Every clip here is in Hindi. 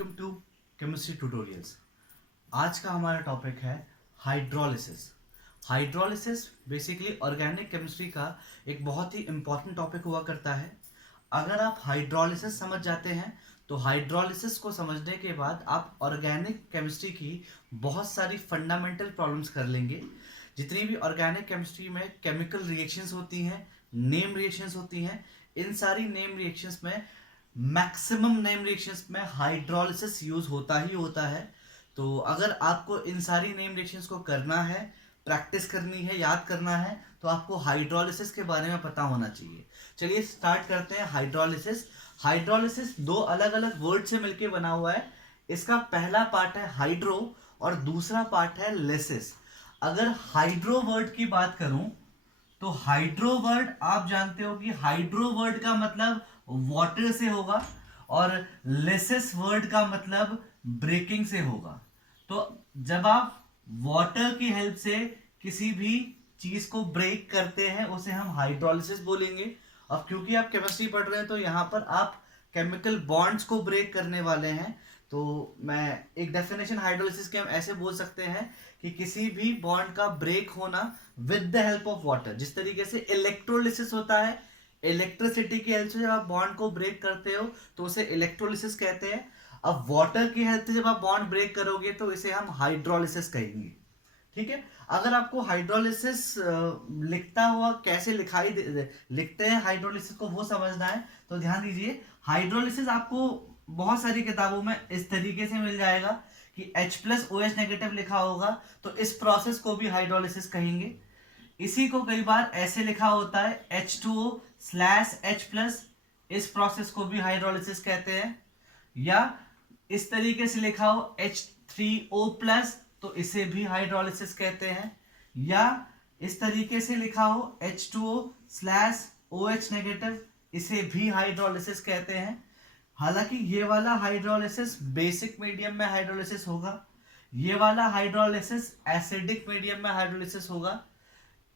Welcome to chemistry tutorials. आज का हमारा टॉपिक है hydrolysis. Hydrolysis basically organic chemistry का एक बहुत ही इम्पॉर्टेंट टॉपिक हुआ करता है। अगर आप हाइड्रोलिसिस समझ जाते हैं तो हाइड्रोलिसिस को समझने के बाद आप ऑर्गेनिक केमिस्ट्री की बहुत सारी फंडामेंटल प्रॉब्लम्स कर लेंगे। जितनी भी ऑर्गेनिक केमिस्ट्री में केमिकल रिएक्शंस होती हैं, नेम रिएक्शंस होती हैं, इन सारी नेम रिएक्शंस में मैक्सिमम नेम रिएक्शंस में हाइड्रोलिसिस यूज होता ही होता है। तो अगर आपको इन सारी नेम रिएक्शंस को करना है, प्रैक्टिस करनी है, याद करना है, तो आपको हाइड्रोलिसिस के बारे में पता होना चाहिए। चलिए स्टार्ट करते हैं। हाइड्रोलिसिस हाइड्रोलिसिस दो अलग अलग वर्ड से मिलकर बना हुआ है। इसका पहला पार्ट है हाइड्रो और दूसरा पार्ट है लिसिस। अगर हाइड्रो वर्ड की बात करूं तो हाइड्रो वर्ड आप जानते हो कि हाइड्रो वर्ड का मतलब वाटर से होगा और लेसिस वर्ड का मतलब ब्रेकिंग से होगा। तो जब आप वाटर की हेल्प से किसी भी चीज को ब्रेक करते हैं उसे हम हाइड्रोलिसिस बोलेंगे। अब क्योंकि आप केमिस्ट्री पढ़ रहे हैं तो यहाँ पर आप केमिकल बॉन्ड्स को ब्रेक करने वाले हैं। तो मैं एक डेफिनेशन हाइड्रोलिसिस के हम ऐसे बोल सकते हैं कि किसी भी बॉन्ड का ब्रेक होना with the help of water. जिस तरीके से इलेक्ट्रोलिसिस होता है, इलेक्ट्रिसिटी की हेल्प से जब आप बॉन्ड को ब्रेक करते हो तो उसे इलेक्ट्रोलिसिस कहते हैं। अब वाटर की हेल्प से जब आप बॉन्ड ब्रेक करोगे तो इसे हम हाइड्रोलिसिस कहेंगे। ठीक है। अगर आपको हाइड्रोलिसिस लिखता हुआ कैसे लिखते हैं हाइड्रोलिसिस को वो समझना है तो ध्यान दीजिए। हाइड्रोलिसिस आपको बहुत सारी किताबों में इस तरीके से मिल जाएगा कि H+OH नेगेटिव लिखा होगा तो इस प्रोसेस को भी हाइड्रोलिसिस कहेंगे। इसी को कई बार ऐसे लिखा होता है H2O/H+, इस प्रोसेस को भी हाइड्रोलिसिस कहते हैं। या इस तरीके से लिखा हो H3O+, तो इसे भी हाइड्रोलिसिस कहते हैं। या इस तरीके से लिखा हो H2O/OH नेगेटिव, इसे भी हाइड्रोलिसिस कहते हैं। हालांकि ये वाला हाइड्रोलिसिस बेसिक मीडियम में हाइड्रोलिसिस होगा, ये वाला हाइड्रोलिसिस एसिडिक मीडियम में हाइड्रोलिसिस होगा।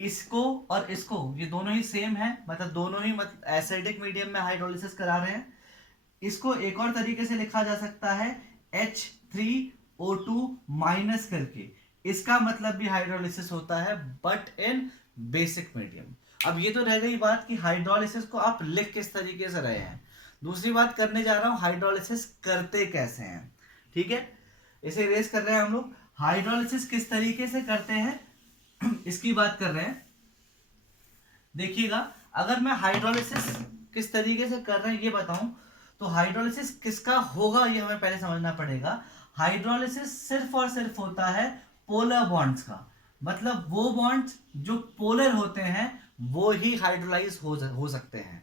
इसको और इसको ये दोनों ही सेम है, मतलब दोनों ही एसिडिक मीडियम में हाइड्रोलिसिस करा रहे हैं। इसको एक और तरीके से लिखा जा सकता है H3O2- करके, इसका मतलब भी हाइड्रोलिसिस होता है बट इन बेसिक मीडियम। अब ये तो रह गई बात कि हाइड्रोलिसिस को आप लिख किस तरीके से रहे हैं। दूसरी बात करने जा रहा हूं हाइड्रोलिसिस करते कैसे हैं। ठीक है, इसे रेस कर रहे हैं हम लोग। हाइड्रोलिसिस किस तरीके से करते हैं इसकी बात कर रहे हैं। देखिएगा, अगर मैं हाइड्रोलिसिस किस तरीके से कर रहे हैं ये बताऊं तो हाइड्रोलिसिस किसका होगा ये हमें पहले समझना पड़ेगा। हाइड्रोलिसिस सिर्फ और सिर्फ होता है पोलर बॉन्ड्स का, मतलब वो बॉन्ड्स जो पोलर होते हैं वो ही हाइड्रोलाइज हो सकते हैं।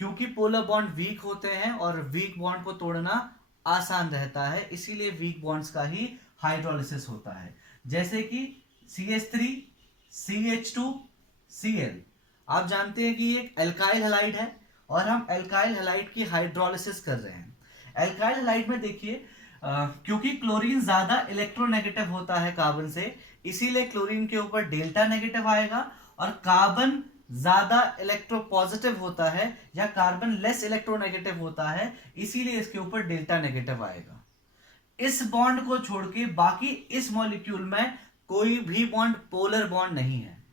क्योंकि पोलर बॉन्ड वीक होते हैं और वीक बॉन्ड को तोड़ना आसान रहता है, इसीलिए वीक बॉन्ड्स का ही हाइड्रोलिसिस होता है। जैसे कि CH3 CH2 Cl, आप जानते हैं कि ये एक एल्काइल हैलाइड है और हम एल्काइल हैलाइड की हाइड्रोलिसिस कर रहे हैं। एल्काइल हैलाइड में देखिए क्योंकि क्लोरीन ज्यादा इलेक्ट्रोनेगेटिव होता है कार्बन से, इसीलिए क्लोरीन के ऊपर डेल्टा नेगेटिव आएगा। और कार्बन ज्यादा इलेक्ट्रोपॉजिटिव होता है या कार्बन लेस इलेक्ट्रोनेगेटिव होता है, इसीलिए इसके ऊपर डेल्टा नेगेटिव आएगा। इस बॉन्ड को छोड़ के बाकी इस मॉलिक्यूल में कोई भी बॉन्ड पोलर बॉन्ड नहीं है।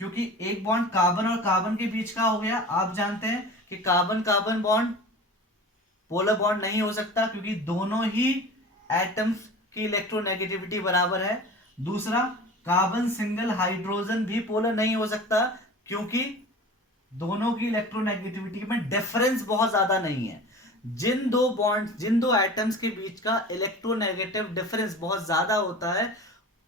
क्योंकि एक बॉन्ड कार्बन और कार्बन के बीच का हो गया, आप जानते हैं कि carbon carbon bond polar bond नहीं हो सकता क्योंकि दोनों ही एटम्स की इलेक्ट्रोनेगेटिविटी बराबर है। दूसरा, कार्बन सिंगल हाइड्रोजन भी पोलर नहीं हो सकता क्योंकि दोनों की इलेक्ट्रोनेगेटिविटी में डिफरेंस बहुत ज्यादा नहीं है। जिन दो एटम्स के बीच का इलेक्ट्रोनेगेटिव डिफरेंस बहुत ज्यादा होता है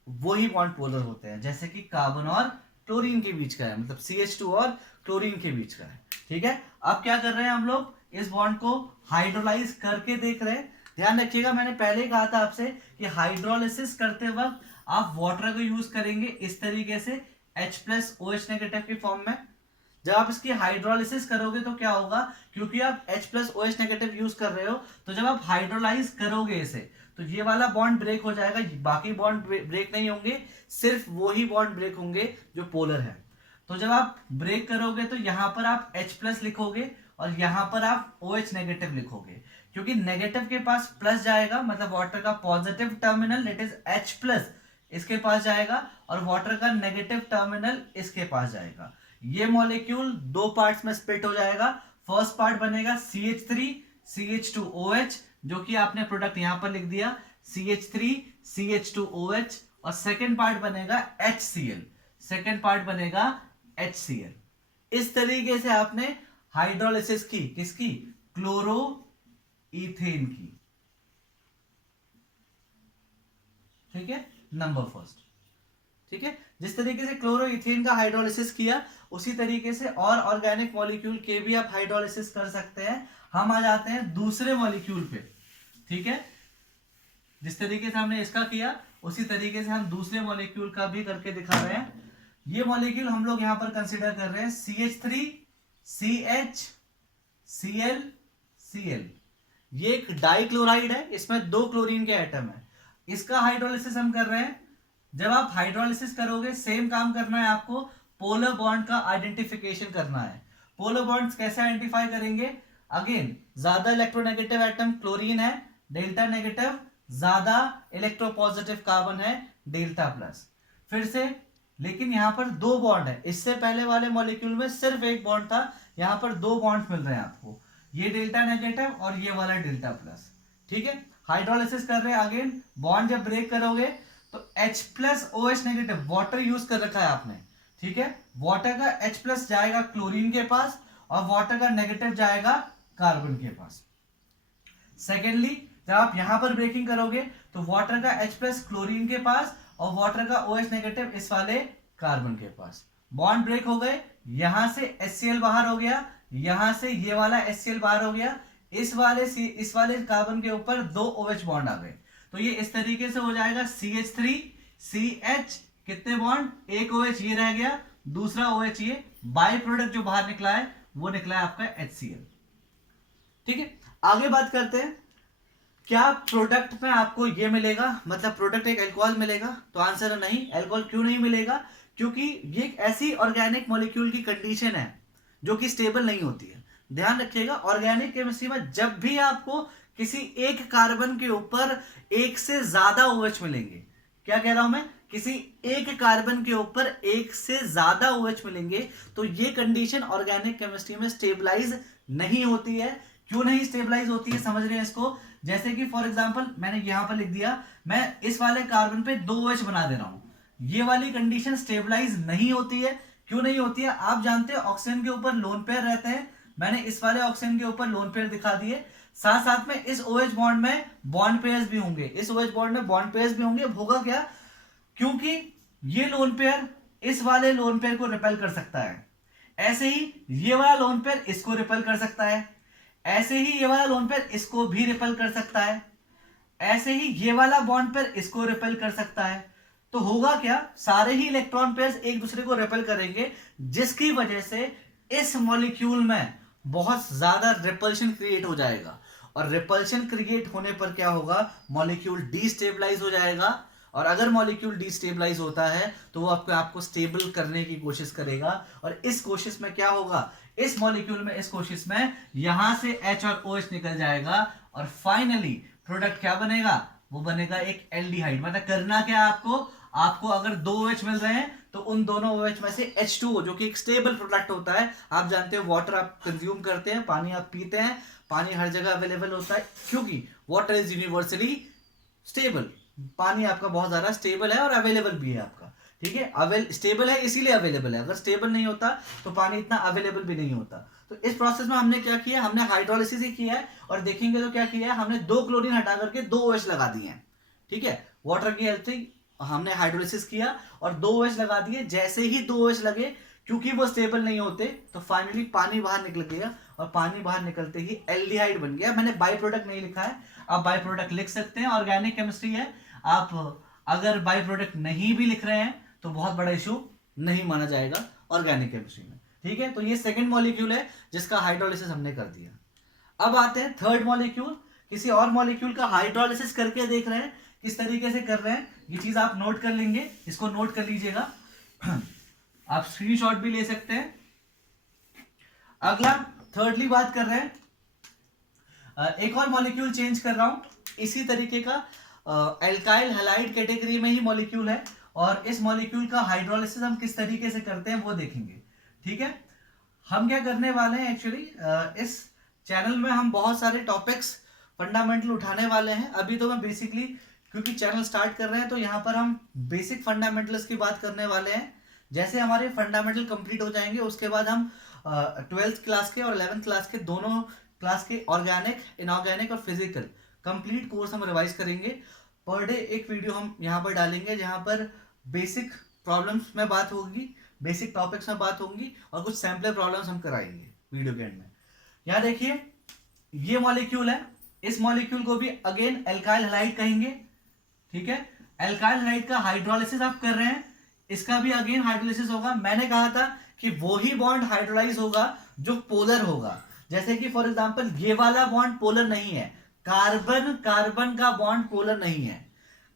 वही बॉन्ड पोलर होते हैं, जैसे कि कार्बन और क्लोरीन के बीच का है, मतलब CH2 और क्लोरीन के बीच का है। ठीक है, अब क्या कर रहे हैं हम लोग, इस बॉन्ड को हाइड्रोलाइज करके देख रहे हैं। ध्यान रखिएगा, मैंने पहले ही कहा था आपसे कि हाइड्रोलिसिस करते वक्त आप वाटर को यूज करेंगे इस तरीके से H+OH नेगेटिव की फॉर्म में। जब आप इसकी हाइड्रोलिसिस करोगे तो क्या होगा, क्योंकि आप H+OH नेगेटिव यूज कर रहे हो तो जब आप हाइड्रोलाइज करोगे इसे तो ये वाला बॉन्ड ब्रेक हो जाएगा, बाकी बॉन्ड ब्रेक नहीं होंगे, सिर्फ वो ही बॉन्ड ब्रेक होंगे जो पोलर है। तो जब आप ब्रेक करोगे तो यहां पर आप H+ लिखोगे और यहां पर आप OH नेगेटिव लिखोगे। क्योंकि नेगेटिव के पास प्लस जाएगा, मतलब वाटर का positive terminal it is H plus इसके पास जाएगा, और वाटर का नेगेटिव टर्मिनल इसके पास जाएगा। ये मॉलिक्यूल दो पार्ट्स में स्प्लिट हो जाएगा। फर्स्ट पार्ट बनेगा CH3 CH2OH, जो कि आपने प्रोडक्ट यहां पर लिख दिया CH3 CH2OH, और सेकेंड पार्ट बनेगा HCl, सेकेंड पार्ट बनेगा HCl। इस तरीके से आपने हाइड्रोलिसिस की, किसकी? क्लोरो इथेन की। ठीक है, नंबर फर्स्ट। ठीक है, जिस तरीके से क्लोरो इथेन का हाइड्रोलिसिस किया, उसी तरीके से और ऑर्गेनिक मॉलिक्यूल के भी आप हाइड्रोलिसिस कर सकते हैं। हम आ जाते हैं दूसरे मॉलिक्यूल पे। ठीक है, जिस तरीके से हमने इसका किया, उसी तरीके से हम दूसरे मॉलिक्यूल का भी करके दिखा रहे हैं। ये मॉलिक्यूल हम लोग यहां पर कंसीडर कर रहे हैं CH3 CH Cl Cl। ये एक डाइक्लोराइड है, इसमें दो क्लोरीन के एटम है। इसका हाइड्रोलिसिस हम कर रहे हैं। जब आप हाइड्रोलिसिस करोगे, सेम काम करना है आपको, पोलर बॉन्ड का आइडेंटिफिकेशन करना है। पोलर बॉन्ड्स कैसे आइडेंटिफाई करेंगे? अगेन, ज्यादा इलेक्ट्रोनेगेटिव एटम क्लोरीन है, डेल्टा नेगेटिव, ज्यादा इलेक्ट्रोपॉजिटिव कार्बन है, डेल्टा प्लस। फिर से, लेकिन यहां पर दो बॉन्ड है, इससे पहले वाले मॉलिक्यूल में सिर्फ एक बॉन्ड था, यहां पर दो बॉन्ड मिल रहे हैं आपको, ये डेल्टा नेगेटिव और ये वाला डेल्टा प्लस। ठीक है, हाइड्रोलिसिस कर रहे हैं। अगेन, बॉन्ड जब ब्रेक करोगे तो H plus OH negative, water use कर रखा है आपने। ठीक है, वाटर का H प्लस जाएगा क्लोरीन के पास, और वाटर का नेगेटिव जाएगा कार्बन के पास। सेकेंडली, जब आप यहां पर ब्रेकिंग करोगे तो वाटर का H प्लस क्लोरीन के पास, और वाटर का OH नेगेटिव इस वाले कार्बन के पास। बॉन्ड ब्रेक हो गए, यहां से HCl बाहर हो गया, यहां से ये वाला HCl बाहर हो गया, इस वाले कार्बन के ऊपर दो OH बॉन्ड आ गए। तो ये इस तरीके से हो जाएगा CH3 CH, कितने बॉन्ड? एक OH ये रह गया, दूसरा OH ये, बाय प्रोडक्ट जो बाहर निकला है वो निकला है आपका HCl। ठीक है, आगे बात करते हैं। क्या प्रोडक्ट में आपको ये मिलेगा, मतलब प्रोडक्ट एक अल्कोहल मिलेगा? तो आंसर है नहीं। अल्कोहल क्यों नहीं मिलेगा? क्योंकि ये एक ऐसी ऑर्गेनिक मॉलिक्यूल की कंडीशन है जो कि स्टेबल नहीं होती है। ध्यान रखिएगा, ऑर्गेनिक केमिस्ट्री में जब भी आपको किसी एक कार्बन के ऊपर एक से ज्यादा OH मिलेंगे, क्या कह रहा हूं मैं, किसी एक कार्बन के ऊपर एक से ज्यादा OH मिलेंगे, तो ये कंडीशन ऑर्गेनिक केमिस्ट्री में स्टेबलाइज नहीं होती है। क्यों नहीं स्टेबलाइज होती है, समझ रहे हैं इसको? जैसे कि फॉर एग्जांपल मैंने यहां पर लिख दिया, मैं इस वाले कार्बन पे दो OH बना दे रहा हूं, ये वाली कंडीशन स्टेबलाइज नहीं होती है। क्यों नहीं होती है? आप जानते हैं ऑक्सीजन के ऊपर लोन पेयर रहते हैं, मैंने इस वाले ऑक्सीजन के ऊपर लोन पेयर दिखा दिए, साथ साथ में इस OH बॉन्ड में बॉन्ड पेयर्स भी होंगे, इस OH बॉन्ड में बॉन्ड पेयर्स भी होंगे। होगा क्या? क्योंकि ये लोन पेयर इस वाले लोन पेयर को रिपेल कर सकता है, ऐसे ही ये वाला लोन पेयर इसको रिपेल कर सकता है, ऐसे ही ये वाला लोन पेयर इसको भी रिपेल कर सकता है, ऐसे ही ये वाला बॉन्ड पेयर इसको रिपेल कर सकता है। तो होगा क्या? सारे ही इलेक्ट्रॉन पेयर्स एक दूसरे को रिपेल करेंगे, जिसकी वजह से इस मॉलिक्यूल में बहुत ज्यादा रिपल्शन क्रिएट हो जाएगा, और रिपल्शन क्रिएट होने पर क्या होगा? मॉलिक्यूल डिस्टेबलाइज हो जाएगा, और अगर मॉलिक्यूल डिस्टेबलाइज होता है तो वो आपको स्टेबल करने की कोशिश करेगा, और इस कोशिश में क्या होगा? इस मॉलिक्यूल में, इस कोशिश में यहां से H और OH निकल जाएगा, और फाइनली प्रोडक्ट क्या बनेगा? वो बनेगा एक एल्डिहाइड। मतलब करना क्या है आपको अगर दो OH मिल रहे हैं तो उन दोनों OH में से H2O, जो कि एक स्टेबल प्रोडक्ट होता है, आप जानते हो वाटर आप कंज्यूम करते हैं, पानी आप पीते हैं, पानी हर जगह अवेलेबल होता है, क्योंकि वाटर इज यूनिवर्सली स्टेबल। पानी आपका बहुत ज्यादा स्टेबल है और अवेलेबल भी है आपका। ठीक है, स्टेबल है इसीलिए अवेलेबल है, अगर स्टेबल नहीं होता तो पानी इतना अवेलेबल भी नहीं होता। तो इस प्रोसेस में हमने क्या किया? हमने हाइड्रोलिसिस ही किया है, और देखेंगे तो क्या किया है, हमने दो क्लोरीन हटा करके दो OH लगा दिए हैं। ठीक है, वाटर की हेल्प से हमने हाइड्रोलिसिस किया और दो OH लगा दिए। जैसे ही दो OH लगे, क्योंकि वो स्टेबल नहीं होते, तो फाइनली पानी बाहर निकल गया, और पानी बाहर निकलते ही एल्डिहाइड बन गया। मैंने बाई प्रोडक्ट नहीं लिखा है, आप बाई प्रोडक्ट लिख सकते हैं, ऑर्गेनिक केमिस्ट्री है। आप अगर बाई प्रोडक्ट नहीं भी लिख रहे हैं तो बहुत बड़ा इशू नहीं माना जाएगा ऑर्गेनिक केमिस्ट्री में। ठीक है, तो ये सेकंड मॉलिक्यूल है जिसका हाइड्रोलिसिस हमने कर दिया। अब आते हैं थर्ड मॉलिक्यूल। किसी और मॉलिक्यूल का हाइड्रोलिसिस करके देख रहे हैं, किस तरीके से कर रहे हैं, ये चीज आप नोट कर लेंगे, इसको नोट कर लीजिएगा, आप स्क्रीनशॉट भी ले सकते हैं। अगला थर्डली बात कर रहे हैं, एक और मॉलिक्यूल चेंज कर रहा हूं, इसी तरीके का एल्काइल हैलाइड कैटेगरी में ही मॉलिक्यूल है, और इस मॉलिक्यूल का हाइड्रोलिसिस हम किस तरीके से करते हैं वो देखेंगे। ठीक है, हम क्या करने वाले हैं एक्चुअली, इस चैनल में हम बहुत सारे टॉपिक्स फंडामेंटल उठाने वाले हैं। अभी तो मैं बेसिकली, क्योंकि चैनल स्टार्ट कर रहे हैं तो यहाँ पर हम बेसिक फंडामेंटल्स की बात करने वाले हैं। जैसे हमारे फंडामेंटल कंप्लीट हो जाएंगे उसके बाद हम 12th क्लास के और 11th क्लास के दोनों क्लास के ऑर्गेनिक, इनऑर्गेनिक और फिजिकल कंप्लीट कोर्स हम रिवाइज करेंगे। पर डे एक वीडियो हम यहाँ पर डालेंगे जहाँ पर बेसिक प्रॉब्लम्स में बात होगी, बेसिक टॉपिक्स में बात होंगी, और कुछ सैम्पल प्रॉब्लम्स हम कराएंगे वीडियो के एंड में। यहाँ देखिए ये मॉलिक्यूल है, इस मॉलिक्यूल को भी अगेन एल्काइल हैलाइड कहेंगे। ठीक है, एल्काइल हैलाइड का हाइड्रोलिसिस आप कर रहे हैं, इसका भी अगेन हाइड्रोलिसिस होगा। मैंने कहा था कि वो ही बॉन्ड हाइड्रोलाइज होगा जो पोलर होगा। जैसे कि फॉर एग्जांपल ये वाला बॉन्ड पोलर नहीं है, कार्बन कार्बन का बॉन्ड पोलर नहीं है।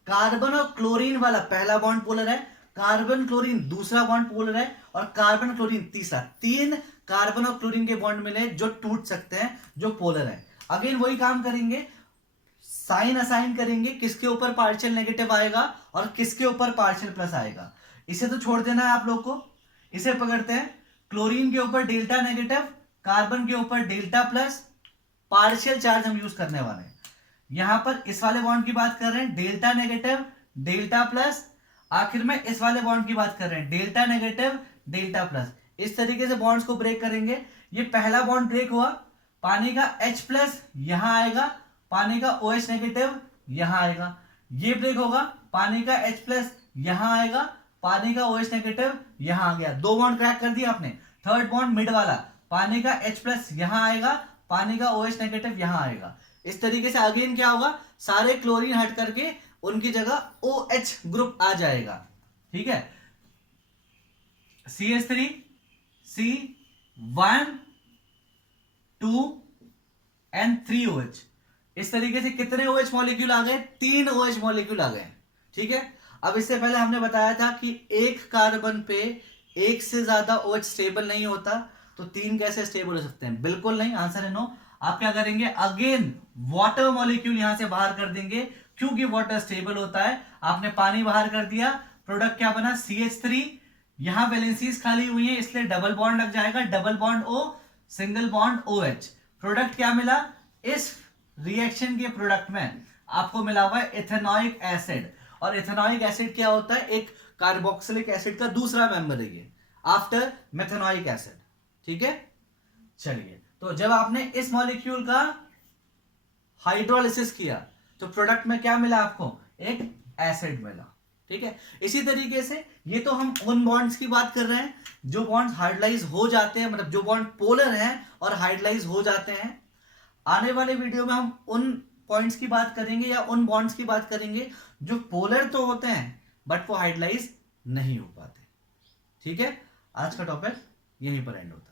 कार्बन और क्लोरीन वाला पहला बॉन्ड पोलर है, कार्बन क्लोरीन दूसरा बॉन्ड पोलर है, और कार्बन क्लोरीन तीसरा। 3 कार्बन और क्लोरीन के बॉन्ड मिले जो टूट सकते हैं, जो पोलर है। अगेन वही काम करेंगे, साइन असाइन करेंगे, किसके ऊपर पार्शियल नेगेटिव आएगा और किसके ऊपर पार्शियल प्लस आएगा। इसे तो छोड़ देना है आप लोग को। इसे पकड़ते हैं, क्लोरीन के ऊपर डेल्टा नेगेटिव, कार्बन के ऊपर डेल्टा प्लस, पार्शियल चार्ज हम यूज करने वाले हैं। यहां पर इस वाले बॉन्ड की बात कर रहे हैं, डेल्टा नेगेटिव डेल्टा प्लस। आखिर में इस वाले बॉन्ड की बात कर रहे हैं, डेल्टा नेगेटिव डेल्टा प्लस। इस तरीके से बॉन्ड्स को ब्रेक करेंगे। ये पहला बॉन्ड ब्रेक हुआ, पानी का H प्लस यहां आएगा, पानी का OH नेगेटिव यहां आएगा। ये ब्रेक होगा, पानी का H प्लस यहां आएगा, पानी का OH नेगेटिव यहां आ गया। 2 बॉन्ड क्रैक कर दिया आपने। थर्ड बॉन्ड मिड वाला, पानी का H प्लस यहां आएगा, पानी का OH नेगेटिव यहां आएगा। इस तरीके से अगेन क्या होगा, सारे क्लोरीन हट करके उनकी जगह OH ग्रुप आ जाएगा। ठीक है, CH3 C1 2 एंड 3 OH। इस तरीके से कितने OH मॉलिक्यूल आ गए, 3 OH मॉलिक्यूल आ गए। ठीक है, अब इससे पहले हमने बताया था कि एक कार्बन पे एक से ज्यादा OH स्टेबल नहीं होता, तो 3 कैसे स्टेबल हो सकते हैं? बिल्कुल नहीं, आंसर है नो। आप क्या करेंगे, अगेन वाटर मॉलिक्यूल यहां से बाहर कर देंगे, क्योंकि वाटर स्टेबल होता है। आपने पानी बाहर कर दिया, प्रोडक्ट क्या बना, CH3। यहां वैलेंसीज खाली हुई है इसलिए डबल बॉन्ड लग जाएगा, double bond O, single bond OH। Product क्या मिला, इस रिएक्शन के प्रोडक्ट में आपको मिला हुआ है इथेनॉइक एसिड। और इथेनॉइक एसिड क्या होता है, एक कार्बोक्सिलिक एसिड का दूसरा मेंबर है ये, आफ्टर मेथेनॉइक एसिड। ठीक है, चलिए, तो जब आपने इस मॉलिक्यूल का हाइड्रोलिसिस किया तो प्रोडक्ट में क्या मिला आपको, एक एसिड मिला। ठीक है, इसी तरीके से ये तो हम उन बॉन्ड्स की बात कर रहे हैं जो बॉन्ड्स हाइड्रोलाइज हो जाते हैं, मतलब जो बॉन्ड पोलर हैं और हाइड्रोलाइज हो जाते हैं। आने वाले वीडियो में हम उन पॉइंट्स की बात करेंगे या उन बॉन्ड्स की बात करेंगे जो पोलर तो होते हैं बट वो हाइड्रोलाइज नहीं हो पाते। ठीक है, आज का टॉपिक यहीं पर एंड होता है।